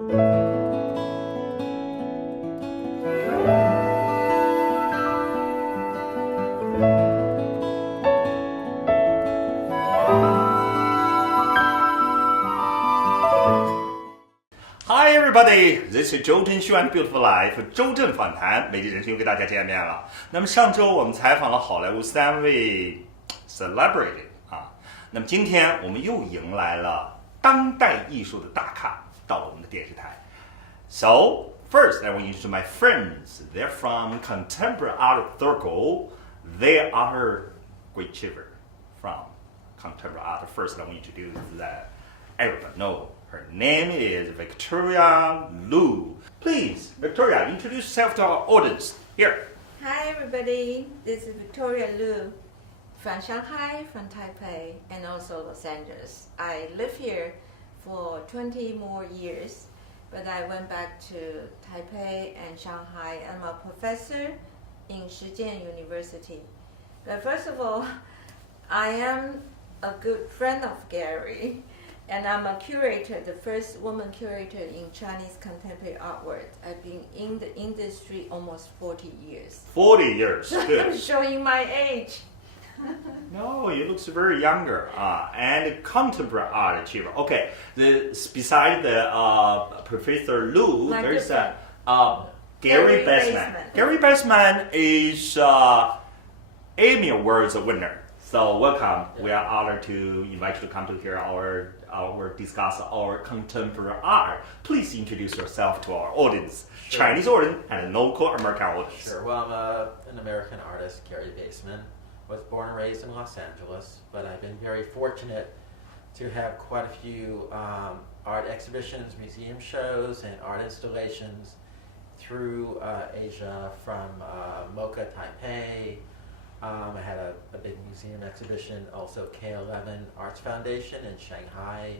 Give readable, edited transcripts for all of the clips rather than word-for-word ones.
Hi everybody, this is 周正访 Beautiful Life 周正访谈，美丽人生又跟大家见面了。那么上周我们采访了好莱坞3位 celebrity 啊，那么今天我们又迎来了当代艺术的大咖到了我们的电视台。So first, I want to introduce my friends. They're from contemporary art circle. They are great achiever from contemporary art. First, I want to introduce that everyone know. Her name is Victoria Liu. Please, Victoria, introduce yourself to our audience. Here. Hi everybody, this is Victoria Liu from Shanghai, from Taipei, and also Los Angeles. I live here for 20 more years, but I went back to Taipei and Shanghai. I'm a professor in Shijian University. But first of all, I am a good friend of Gary. And I'm a curator, the first woman curator in Chinese contemporary artwork. I've been in the industry almost 40 years. 40 years, good. I'm showing my age. No, you look very younger. And contemporary art achiever. Okay, beside the Professor Liu, there's Gary Baseman. Gary Baseman is Emmy Awards winner. So welcome. We are honored to invite you to come to hear our discuss our contemporary art. Please introduce yourself to our audience, sure. Chinese audience and local American audience. Sure. Well, I'm an American artist, Gary Baseman. Was born and raised in Los Angeles, but I've been very fortunate to have quite a few art exhibitions, museum shows, and art installations through Asia, from Mocha, Taipei. I had a big museum exhibition, also K11 Arts Foundation in Shanghai.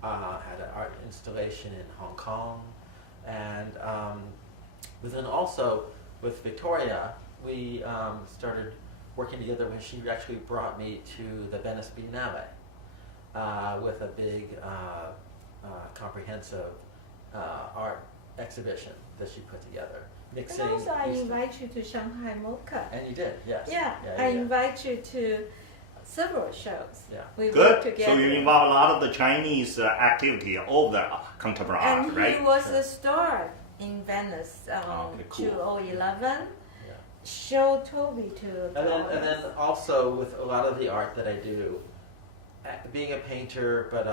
Had an art installation in Hong Kong. And then also with Victoria, we started working together when she actually brought me to the Venice Biennale with a big comprehensive art exhibition that she put together. Mixing And also I invite you to Shanghai Mocha. And you did, yes. Yeah, I invite you to several shows. Yeah. We Good. work together. So you involve a lot of the Chinese activity of the contemporary art, right? And he was a star in Venice Okay, cool. 2011. Yeah. Show Toby to And then also with a lot of the art that I do, being a painter, but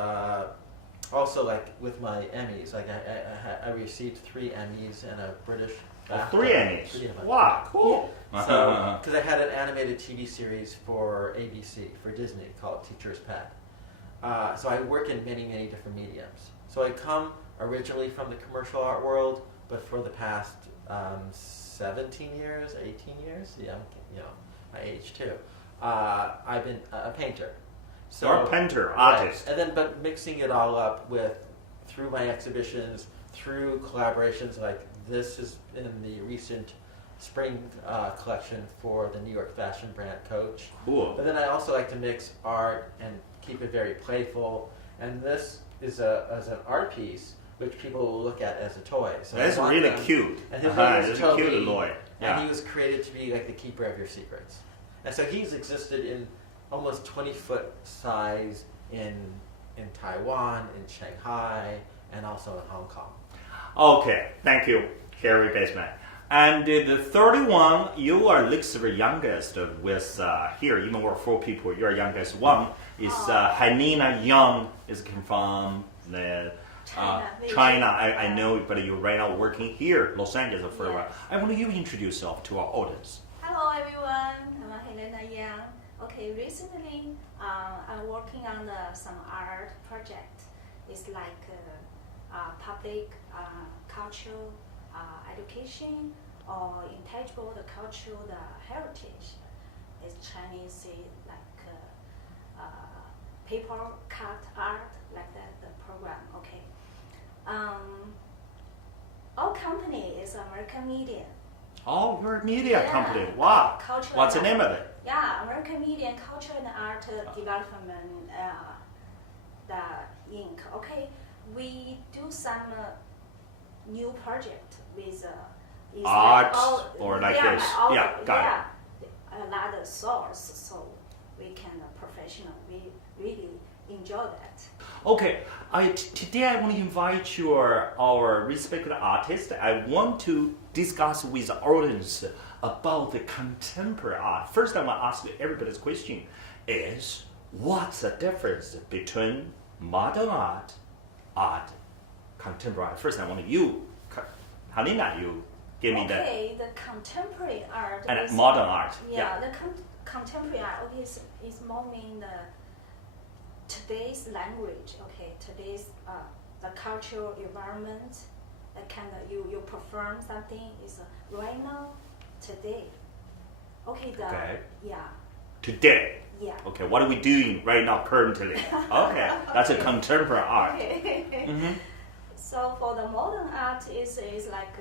also like with my Emmys, like I received 3 Emmys and a British. 3 Emmys. Wow, cool. Yeah. So, because I had an animated TV series for ABC, for Disney, called Teacher's Pet. So I work in many, many different mediums. So I come originally from the commercial art world, but for the past 17 years, 18 years, yeah, my age too, I've been a painter. So, you're a painter, artist. Right. And then, but mixing it all up through my exhibitions, through collaborations like this is in the recent spring collection for the New York fashion brand Coach. Cool. But then I also like to mix art and keep it very playful. And this is as an art piece which people will look at as a toy. So that's really cute. And his name is Toby, cute toy. Yeah. And he was created to be like the keeper of your secrets. And so he's existed in almost 20-foot size in Taiwan, in Shanghai, and also in Hong Kong. Okay, thank you, Gary Baseman. And the 31, you are the youngest with here, even we're 4 people, you're youngest. One is Helena Yang, is from the China. I know, but you're right now working here, Los Angeles for a while. I want you to introduce yourself to our audience. Hello everyone, I'm Helena Yang. Okay, recently I'm working on some art project. It's like public cultural education or intangible the cultural heritage. It's Chinese like paper cut art like that the program. Okay. Our company is American Media. Oh, you're a media company. Wow. What's the name of it? Yeah, American Media and Culture and Art Development, the Inc. Okay, we do some new project with is art like all, or like yeah, this. all Yeah, the, got yeah, a lot of source, so we can professional. We really enjoy that. Okay, today I want to invite our respected artist. I want to discuss with the audience about the contemporary art. First, I want to ask everybody's question is, what's the difference between modern art, contemporary art? First, I want you, Helena, you give me the... Okay, the contemporary art And is, modern art. Yeah, the contemporary art is more mean the today's language. Okay, today's the cultural environment. The kind of you perform something is right now, today. Okay, Okay. Yeah. Today. Yeah. Okay, what are we doing right now currently? Okay, that's a contemporary art. Okay. Mm-hmm. So for the modern art is like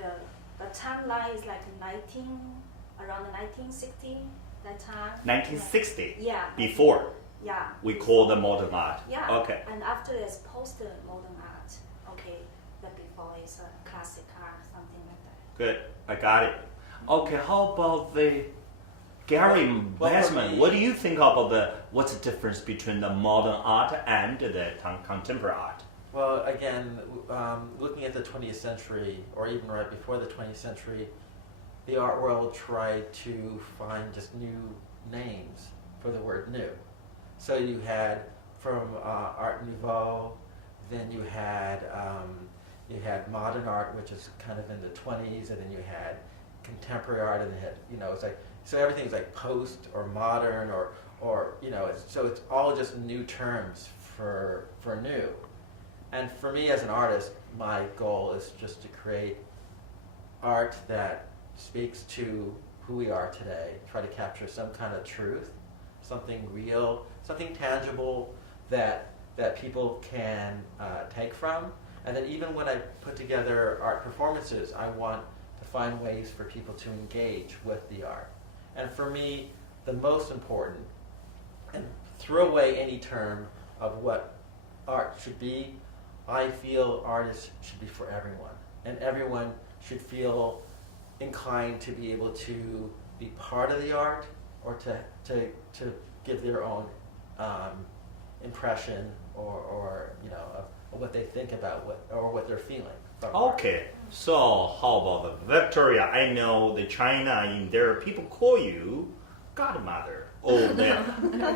the timeline is like around 1960 that time. 1960. Yeah. Before Yeah. we call the modern art. Yeah. Okay. And after it's post-modern art. Okay. But before it's a classic art, something like that. Good. I got it. Okay. How about the Gary Well, for Baseman? me- What do you think about what's the difference between the modern art and the contemporary art? Well, again, looking at the 20th century, or even right before the 20th century, the art world tried to find just new names for the word new. So you had from Art Nouveau, then you had modern art, which is kind of in the 20s, and then you had contemporary art, and it's like, so everything's like post or modern or so it's all just new terms for new. And for me as an artist, my goal is just to create art that speaks to who we are today, try to capture some kind of truth, something real, something tangible that people can take from. And then even when I put together art performances, I want to find ways for people to engage with the art. And for me, the most important, and throw away any term of what art should be, I feel artists should be for everyone. And everyone should feel inclined to be able to be part of the art or to give their own impression or of what they think about what they're feeling from art. Okay. So how about the Victoria? I know the China in there people call you godmother. Oh, the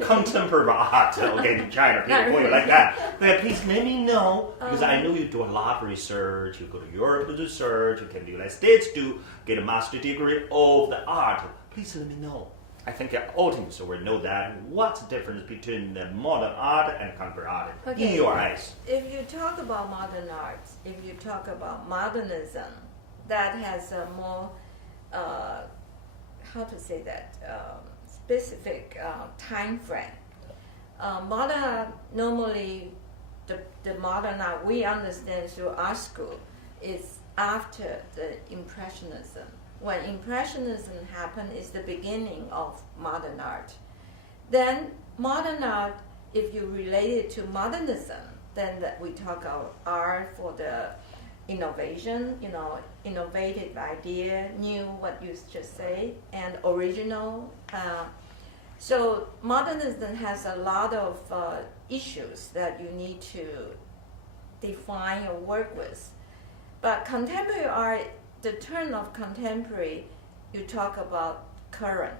contemporary art. Okay, in China people call you like that. Okay, please let me know because I know you do a lot of research. You go to Europe to do research. You came to the United States to get a master's degree of the art. Please let me know. I think the audience will know that. What's the difference between the modern art and contemporary art in your eyes? If you talk about modern art, if you talk about modernism, that has a more, how to say that, specific time frame. Modern art, normally, the modern art we understand through art school is after the Impressionism. When Impressionism happened, is the beginning of modern art. Then modern art, if you relate it to modernism, then we talk about art for the innovation, innovative idea, new, what you just say, and original. So modernism has a lot of issues that you need to define or work with. But contemporary art, the term of contemporary, you talk about current,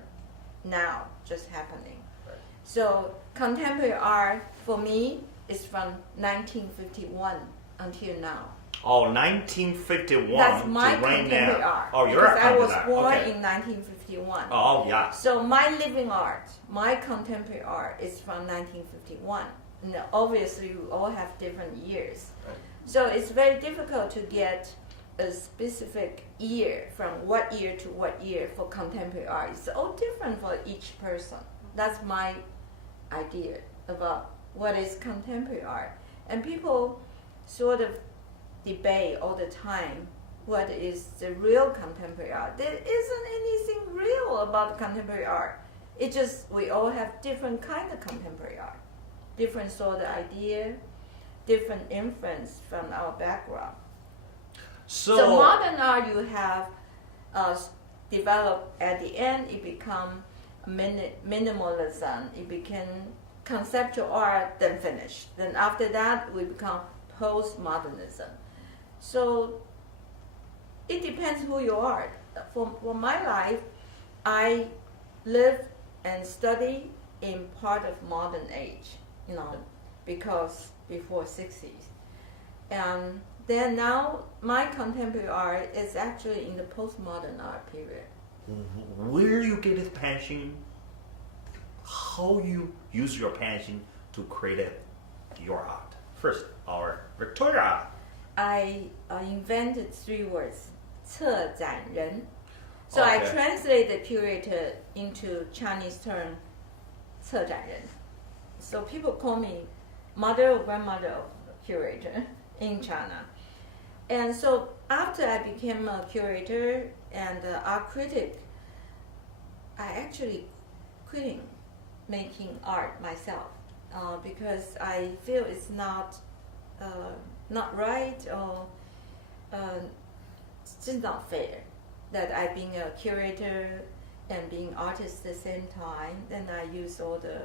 now, just happening. Right. So contemporary art, for me, is from 1951 until now. Oh, 1951 That's my to right contemporary now. art. Oh, you're because a I was contemporary. born Okay. in 1951. Oh, yeah. So my living art, my contemporary art is from 1951. And obviously, we all have different years. Right. So it's very difficult to get a specific year from what year to what year for contemporary art. It's all different for each person. That's my idea about what is contemporary art. And people sort of debate all the time what is the real contemporary art. There isn't anything real about contemporary art. It's just we all have different kind of contemporary art, different sort of idea, different influence from our background. So modern art you have developed at the end, it become minimalism, it became conceptual art, then finished. Then after that, we become postmodernism. So it depends who you are. For my life, I live and study in part of modern age, because before 60s. And then now my contemporary art is actually in the postmodern art period. Where you get this passion? How you use your passion to create your art? First, our Victoria art. I invented 3 words, 策展人. So I translate the curator into Chinese term, 策展人. So people call me mother or grandmother of curator in China. And so after I became a curator and art critic, I actually quitting making art myself because I feel it's not right or it's not fair that I being a curator and being artist at the same time. Then I use all the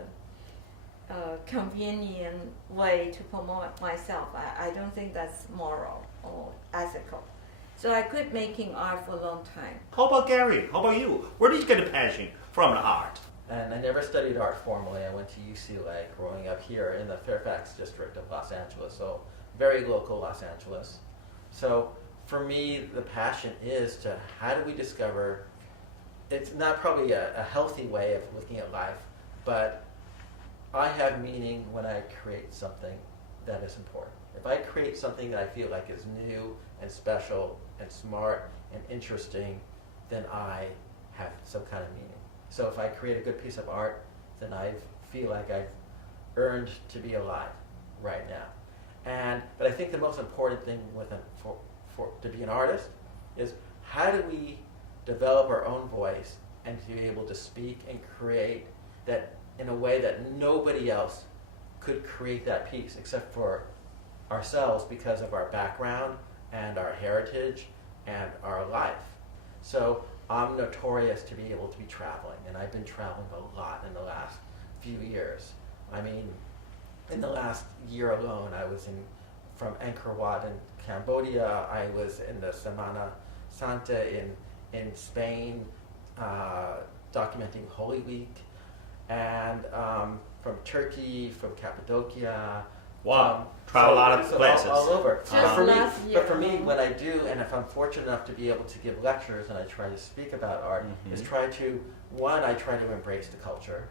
convenient way to promote myself. I don't think that's moral or ethical. So I quit making art for a long time. How about Gary? How about you? Where did you get the passion from the art? And I never studied art formally. I went to UCLA growing up here in the Fairfax district of Los Angeles, so very local Los Angeles. So for me, the passion is to how do we discover, it's not probably a healthy way of looking at life, but I have meaning when I create something that is important. If I create something that I feel like is new and special and smart and interesting, then I have some kind of meaning. So if I create a good piece of art, then I feel like I've earned to be alive right now. But I think the most important thing to be an artist is how do we develop our own voice and to be able to speak and create that in a way that nobody else could create that piece except for ourselves because of our background and our heritage and our life. So I'm notorious to be able to be traveling, and I've been traveling a lot in the last few years. I mean, in the last year alone, I was from Angkor Wat in Cambodia, I was in the Semana Santa in Spain, documenting Holy Week, and from Turkey, from Cappadocia. Wow, travel a lot of places. All over. But for me, what I do, and if I'm fortunate enough to be able to give lectures and I try to speak about art, is I try to embrace the culture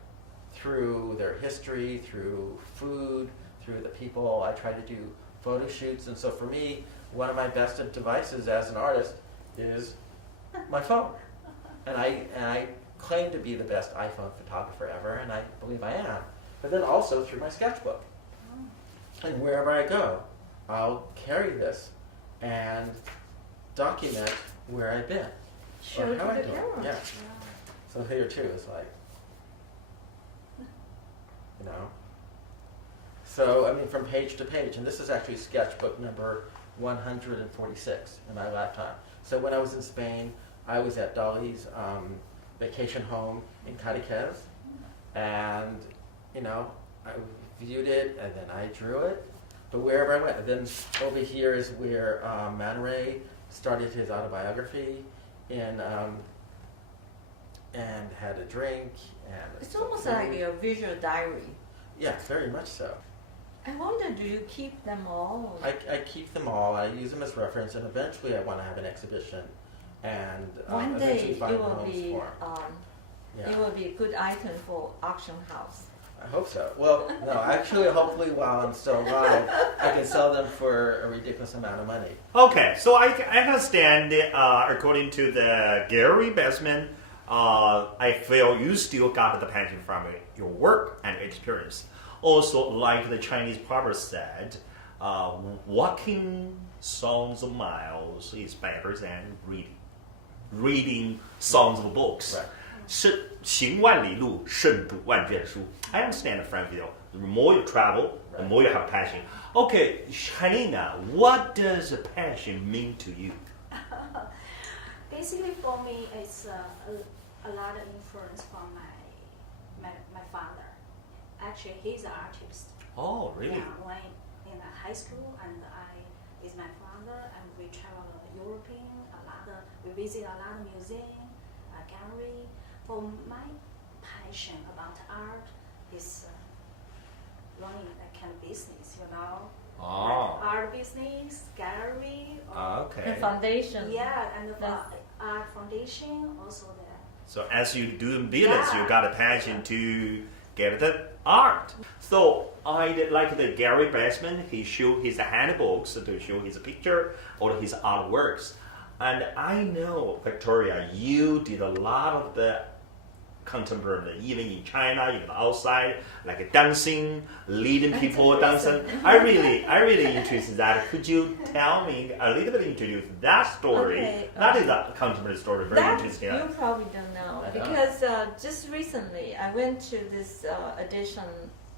through their history, through food, through the people. I try to do photo shoots, and so for me, one of my best devices as an artist is my phone. And I claim to be the best iPhone photographer ever, and I believe I am. But then also through my sketchbook. And wherever I go, I'll carry this and document where I've been. Show it to the camera. Yeah. So here too is like, So, I mean, from page to page, and this is actually sketchbook number 146 in my lifetime. So when I was in Spain, I was at Dali's vacation home in Cadiquez, and, I viewed it, and then I drew it, but wherever I went. And then over here is where Man Ray started his autobiography, and had a drink. And it's almost like a visual diary. Yeah, very much so. I wonder, do you keep them all? I keep them all. I use them as reference, and eventually I want to have an exhibition, and one day eventually find it will homes be for 'em. it will be a good item for auction house. I hope so. Well, no, actually, hopefully, while I'm still alive, I can sell them for a ridiculous amount of money. Okay, so I understand, according to the Gary Baseman, I feel you still got the passion from your work and experience. Also, like the Chinese proverb said, walking thousands of miles is better than reading thousands of books. Right. 行万里路，胜读万卷书. I understand, Franville. The more you travel, the more you have passion. Okay, Helena, what does passion mean to you? Basically, for me, it's a lot of influence from my father. Actually, he's an artist. Oh, really? Yeah, when in high school, and I with my father, and we travel European we visit a lot of museum, gallery. For my passion about art is running that kind of business, Oh. like art business, gallery. Okay. The foundation. Yeah, and the art foundation also there. So as you do business, Yeah. you got a passion to get the art. So I like the Gary Baseman. He show his handbooks to show his picture or his artworks. And I know, Victoria, you did a lot of the contemporary, even in China, even outside, like dancing, leading people dancing. I really interested in that. Could you tell me a little bit, introduce that story? Okay, that is a contemporary story, very That interesting. you probably don't know, I don't. because just recently I went to this edition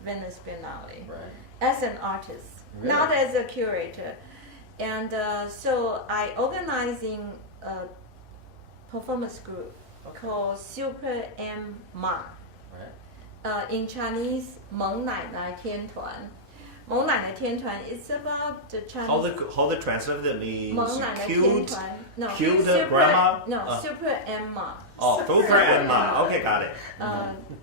Venice Biennale Right. as an artist, Really? not as a curator. And so I organizing a performance group called Super M Ma. Right. In Chinese, 蒙奶奶天团. 蒙奶奶天团 is about the Chinese. How the translate means 蒙奶奶天 cute, 团. No, cute super, grandma? No, Super M Ma. Oh, Super and Ma. Okay, got it.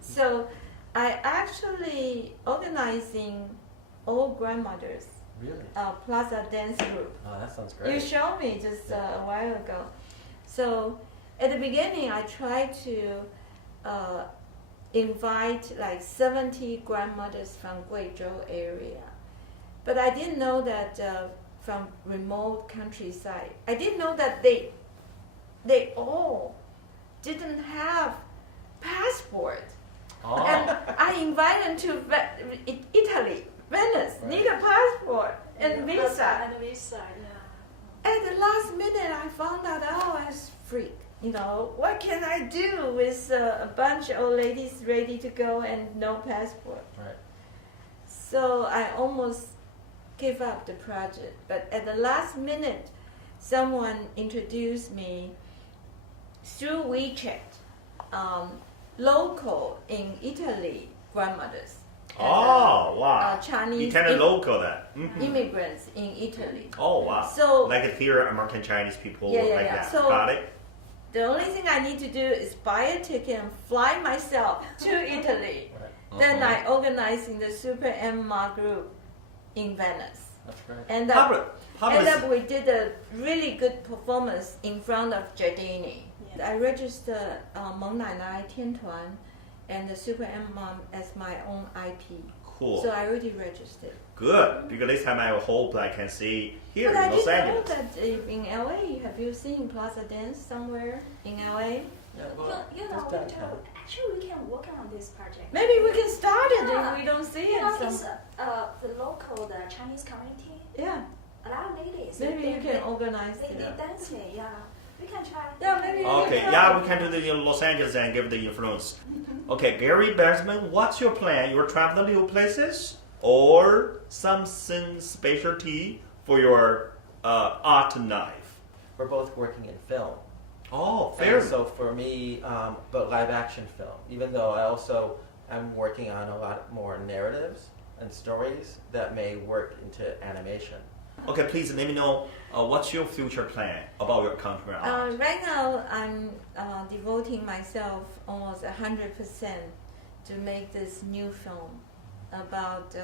So I actually organizing all grandmothers Really? plaza dance group. Oh, that sounds You great. showed me just a while ago. So at the beginning, I tried to invite like 70 grandmothers from Guizhou area, but I didn't know that from remote countryside. I didn't know that they all didn't have passport. Oh. And I invited them to Italy, Venice, Right. need a passport and visa. And visa, yeah. At the last minute, I found out, I was freak. What can I do with a bunch of old ladies ready to go and no passport? Right. So I almost gave up the project. But at the last minute, someone introduced me through WeChat, local in Italy grandmothers. Oh, wow. Chinese Italian local that. immigrants in Italy. Oh, wow. So like here, American Chinese people Yeah, like yeah. that. So- Got it? the only thing I need to do is buy a ticket and fly myself to Italy. Right. Then I organizing the Super Emma group in Venice. That's great. And How end does up we did a really good performance in front of Giardini. Yeah. I registered 蒙奶奶天团 and the Super Emma as my own IP. cool? So I already registered. Good, because this time I hope I can see here But I in Los didn't know Angeles. that in LA, have you seen Plaza Dance somewhere in LA? Yeah, well, You know, it's downtown. actually we can work on this project. Maybe we can start it Yeah. if we don't see You know, it. it's the local, the Chinese community. Yeah, A lot of ladies. maybe you can organize They it. dance me, yeah. We can try. Yeah, maybe. Okay, yeah, we can do the in Los Angeles and give the influence. Okay, Gary Baseman, what's your plan? You're traveling new places or something specialty for your art knife? We're both working in film. Oh, And fair. so for me, but live action film, even though I also am working on a lot more narratives and stories that may work into animation. Okay, please let me know what's your future plan about your contemporary art. Right now, I'm devoting myself almost 100% to make this new film about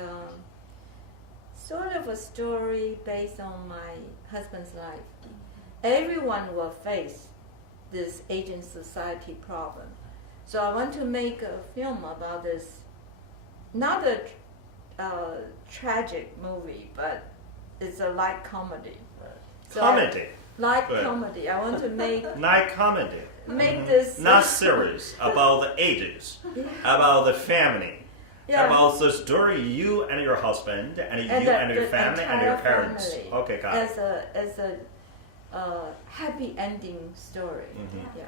sort of a story based on my husband's life. Everyone will face this aging society problem. So I want to make a film about this, not a tragic movie, but it's a light comedy. Right. So Comedy, light Good. comedy. I want to make night comedy. this Not serious about the ages, about the family, yeah. about the story you and your husband and you and your the family and your entire parents. family Okay, got it. as a happy ending story. Mhm. Yeah.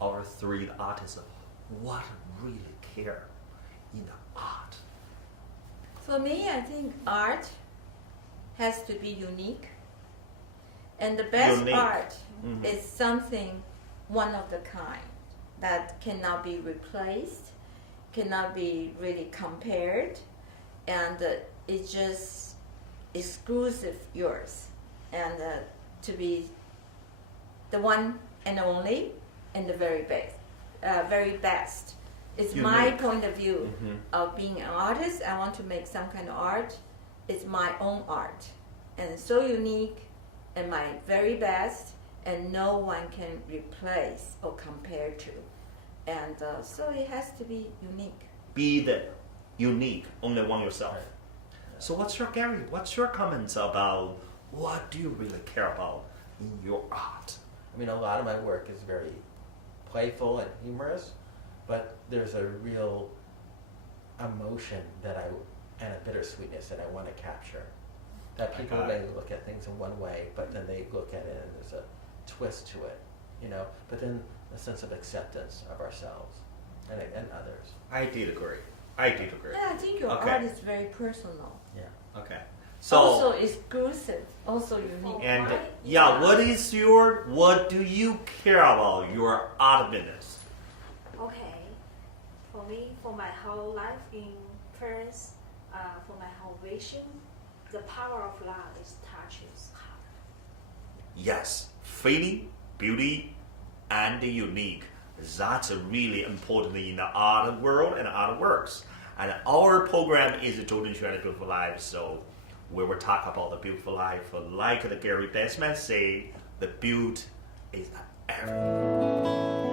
Our three artists, what really care in the art? For me, I think art has to be unique. And the best Unique. art is something one of the kind that cannot be replaced, cannot be really compared, and it's just exclusive yours. And to be the one and only and the very best. It's my Unique. point of view of being an artist. I want to make some kind of art. It's my own art, and it's so unique, and my very best, and no one can replace or compare to. And so it has to be unique. Be the unique, only one yourself. Right. So what's your comments about what do you really care about in your art? I mean, a lot of my work is very playful and humorous, but there's a real emotion and a bittersweetness that I want to capture. That people may look at things in one way, but then they look at it and there's a twist to it, but then a sense of acceptance of ourselves and others. I did agree. I think your Okay. art is very personal. Yeah. Okay. So Also exclusive, also unique. and Yeah. what do you care about your art business? Okay, for me, for my whole life in Paris, for my whole vision, the power of love is touches heart. Yes, feeling, beauty, and unique. That's really important in the art world and art works. And our program is the Jordan Xuan Beautiful Life, so we will talk about the beautiful life. Like the Gary Baseman say, the beauty is everything.